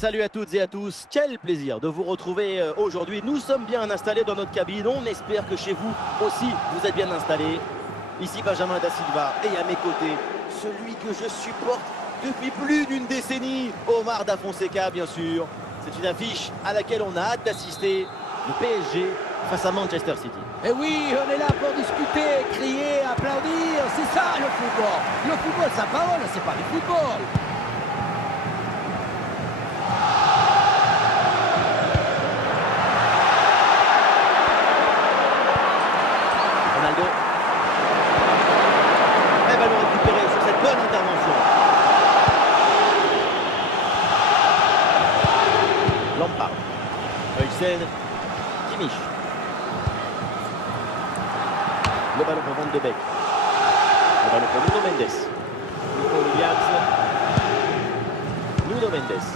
Salut à toutes et à tous, quel plaisir de vous retrouver aujourd'hui. Nous sommes bien installés dans notre cabine, on espère que chez vous aussi vous êtes bien installés. Ici Benjamin Da Silva et à mes côtés, celui que je supporte depuis plus d'une décennie, Omar Da Fonseca bien sûr. C'est une affiche à laquelle on a hâte d'assister, le PSG face à Manchester City. Et oui, on est là pour discuter, crier, applaudir, c'est ça le football. Le football, ça parole, c'est pas du football. Ronaldo. Et ballon récupéré sur cette bonne intervention. Lampard. Huysen. Kimmich. Le ballon pour Van de Beek. Le ballon pour Nuno Mendes. Nico Williams. Nuno Mendes.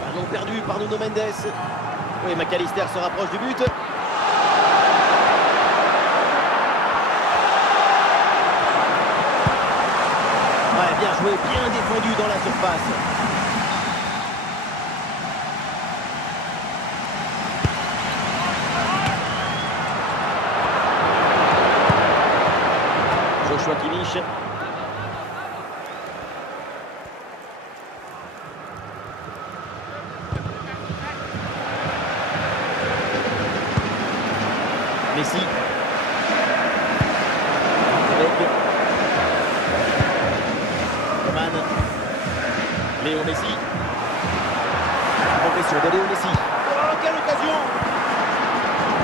Ballon perdu par Nuno Mendes. Oui, McAllister se rapproche du but. Ouais, bien joué, bien défendu dans la surface. Joshua Kimmich. Messi. Avec Coman. Léo Messi. Progression de Léo Messi. Oh, quelle occasion!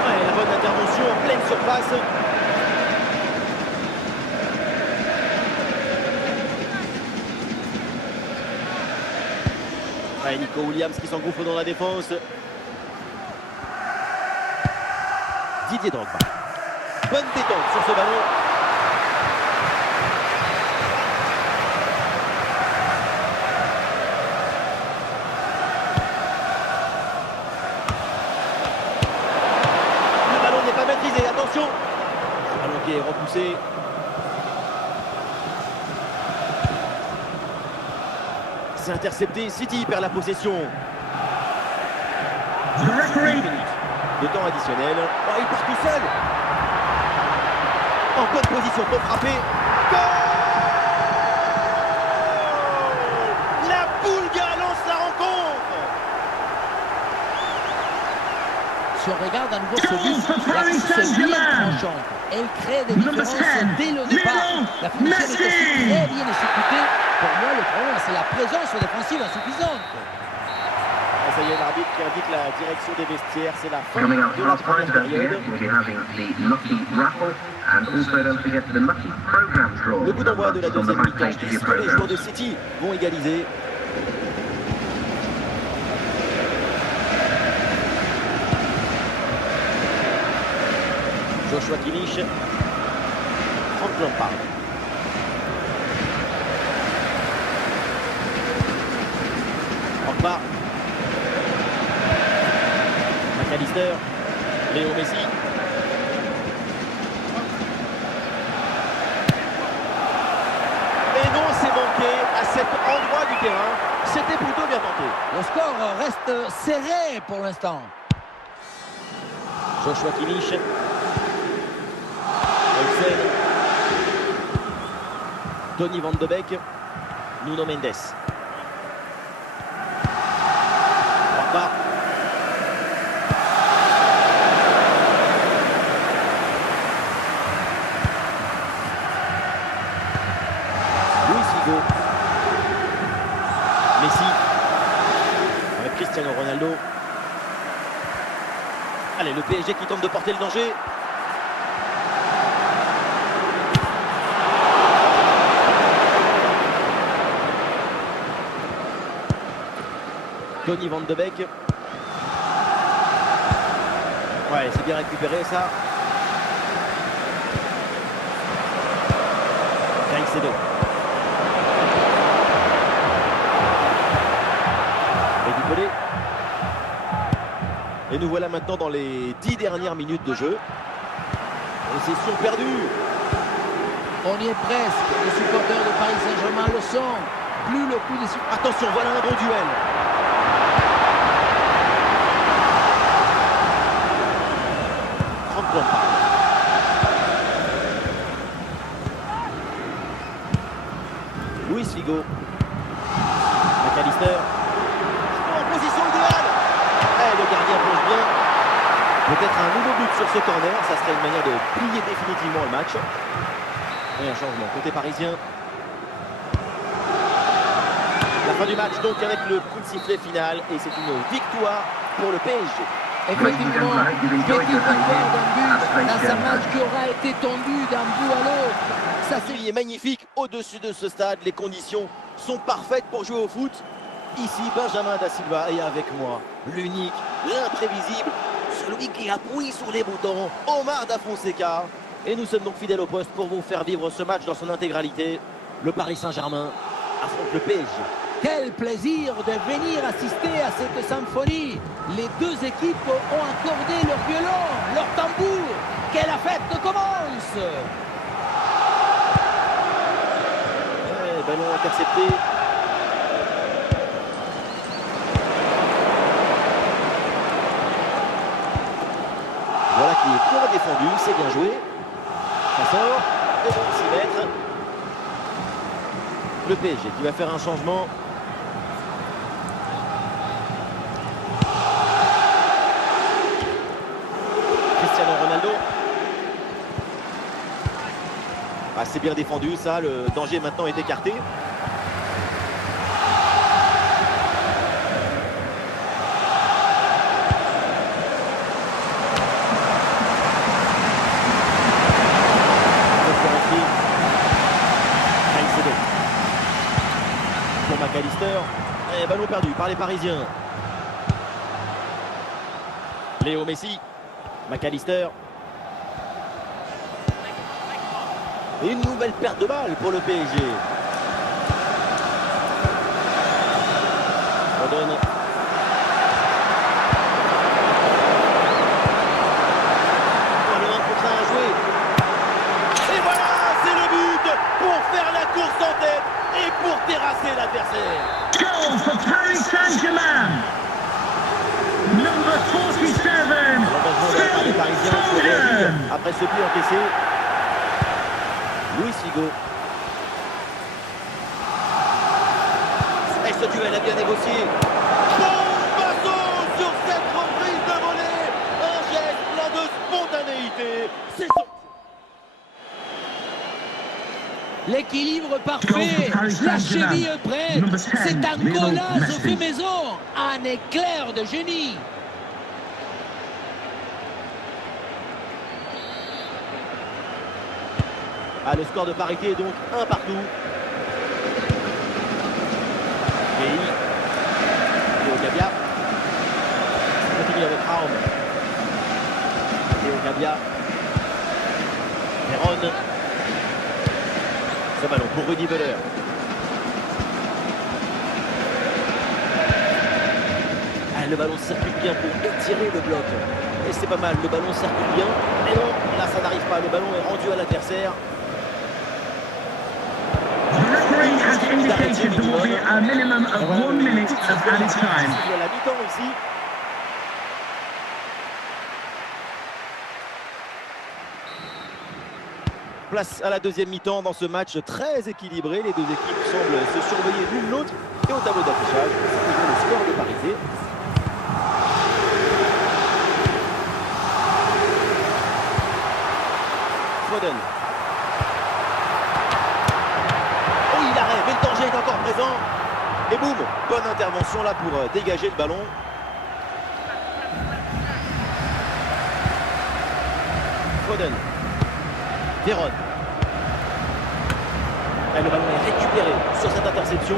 Ouais, la bonne intervention en pleine surface. Ouais, Nico Williams qui s'engouffre dans la défense. Didier Drogba. Bonne détente sur ce ballon. Le ballon n'est pas maîtrisé, attention. Le ballon qui est repoussé. C'est intercepté, City perd la possession. De temps additionnel. Oh, il part tout seul. En bonne position pour frapper. Goal! La Boulga lance la rencontre. Si on regarde à nouveau ce but, la touche est bien tranchante. Elle crée des différences dès le départ. La finition est aussi très bien exécutée. Pour moi, le problème, c'est la présence défensive insuffisante. Ça y est, l'arbitre qui indique la direction des vestiaires. C'est la fin Coming up de la half time, première don't forget, période. we'll be having the Lucky Raffle, and also don't forget the Lucky Program Draw. Le coup d'envoi de la That's on the deuxième back mi-temps. page of your Est-ce que les joueurs program. de City vont égaliser? Joshua Kimmich. Frank Lampard. Drogba. McAllister. Léo Messi. Et non, c'est manqué à cet endroit du terrain. C'était plutôt bien tenté. Le score reste serré pour l'instant. Joshua Kimmich. Huysen. Tony Van de Beek. Nuno Mendes. Drogba. Luis Figo. Messi. Avec Cristiano Ronaldo. Allez, le PSG qui tente de porter le danger. Tony Van de Beek. Ouais, c'est bien récupéré ça. Caicedo. Et du Pelé. Et nous voilà maintenant dans les 10 dernières minutes de jeu. Possession perdue. On y est presque. Les supporters de Paris Saint-Germain le sont. Plus le coup des... Attention, voilà un bon duel. Peut-être un nouveau but sur ce corner, ça serait une manière de plier définitivement le match. Et un changement côté parisien. La fin du match donc avec le coup de sifflet final et c'est une victoire pour le PSG. Effectivement, petite victoire d'un but dans un match qui aura été tendu d'un bout à l'autre. Ça C'est magnifique au-dessus de ce stade, les conditions sont parfaites pour jouer au foot. Ici, Benjamin Da Silva est avec moi, l'unique, l'imprévisible, celui qui appuie sur les boutons, Omar Da Fonseca. Et nous sommes donc fidèles au poste pour vous faire vivre ce match dans son intégralité. Le Paris Saint-Germain affronte le PSG. Quel plaisir de venir assister à cette symphonie. Les deux équipes ont accordé leur violon, leur tambour. Que la fête commence. Ouais, ballon intercepté. Voilà qui est bien défendu, c'est bien joué. Ça sort, et donc 6 mètres. Le PSG qui va faire un changement. Cristiano Ronaldo. Ah, c'est bien défendu ça, le danger maintenant est écarté. Pour McAllister. Et ballon perdu par les Parisiens. Léo Messi. McAllister. Et une nouvelle perte de balle pour le PSG. On donne. Le 1 contre 1 à jouer. Et voilà, c'est le but pour faire la course en tête et pour terrasser l'adversaire. Goal for Paris Saint-Germain. Number 47. L'engagement de la part des Parisiens se réalise après ce but encaissé. Luis Figo. Et ce duel a bien négocié. Bombasso sur cette reprise de volée. Un geste plein de spontanéité. C'est son... L'équilibre parfait, la cheville prête, c'est un golazo fait maison, un éclair de génie. Ah, le score de parité est donc 1 partout. Et Léo Gabia. Ça continue avec Raum. Léo Gabia. Véron. Ce ballon pour Rudi Völler. Ah, le ballon circule bien pour étirer le bloc. Et c'est pas mal, le ballon circule bien. Mais non, là ça n'arrive pas, le ballon est rendu à l'adversaire. The referee has indicated there will be a minimum of 1 minute of added time. La mi-temps ici. Place à la deuxième mi-temps dans ce match très équilibré. Les deux équipes semblent se surveiller l'une l'autre. Et au tableau d'affichage, c'est toujours le score de parité. Foden. Oh, il arrête, mais le danger est encore présent. Et boum, bonne intervention là pour dégager le ballon. Foden. Véron. Et le ballon est récupéré sur cette interception.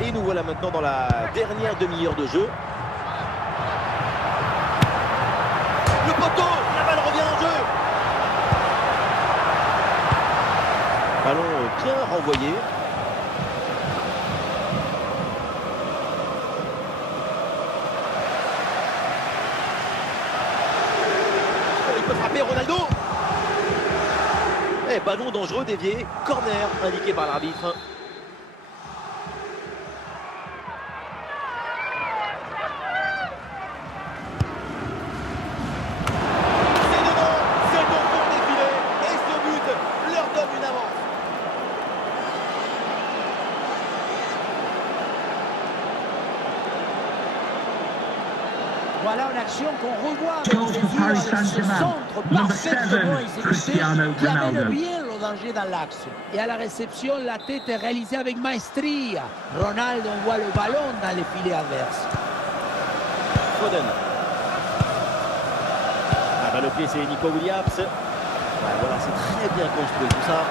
Et nous voilà maintenant dans la dernière demi-heure de jeu. Le poteau, la balle revient en jeu. Ballon bien renvoyé. Il peut frapper Ronaldo. Et ballon dangereux dévié. Corner indiqué par l'arbitre. Voilà une action qu'on revoit avec Goal for Paris plaisir, avec ce Saint-Germain. centre Number parfaitement 7, exécuté Cristiano qui amène Ronaldo. bien le danger dans l'axe. Et à la réception, la tête est réalisée avec maestria. Ronaldo envoie le ballon dans les filets adverses. Foden. Ah bah le pied c'est Nico Williams. Ouais, voilà, c'est très bien construit tout ça.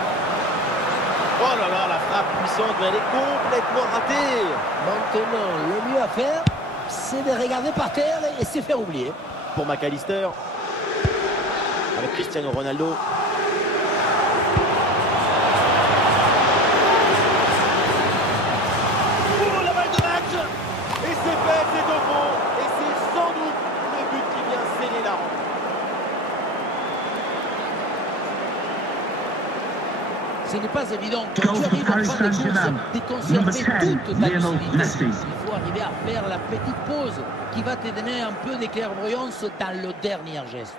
Oh là là, la frappe puissante, mais elle est complètement ratée. Maintenant, le mieux à faire, c'est de regarder par terre et se faire oublier. Pour McAllister. Avec Cristiano Ronaldo. Oh, la balle de match. Et c'est fait, c'est au fond. Et c'est sans doute le but qui vient sceller la rencontre. Ce n'est pas évident quand tu arrives en fin de course de conserver toute ta lucidité. Il faut arriver à faire la petite pause qui va te donner un peu de clairvoyance dans le dernier geste.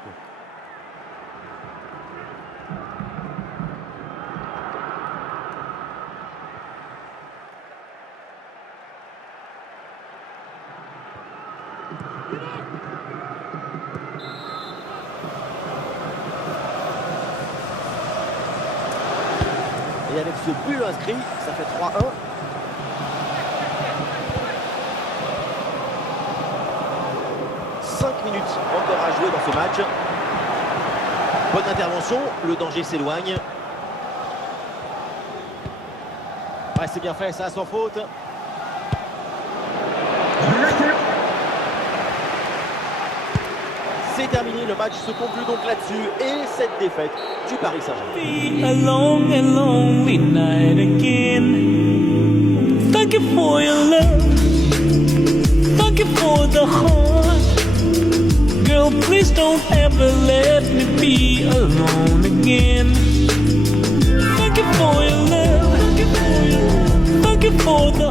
Et avec ce but inscrit, ça fait 3-1. Minutes encore à jouer dans ce match. Bonne intervention, le danger s'éloigne. Ouais, c'est bien fait, ça sans faute. C'est terminé, le match se conclut donc là-dessus. Et cette défaite du Paris Saint-Germain. A long and lonely night again. Thank you for your love. Thank you for the heart. Girl, please don't ever let me be alone again. Thank you for your love. Thank you for the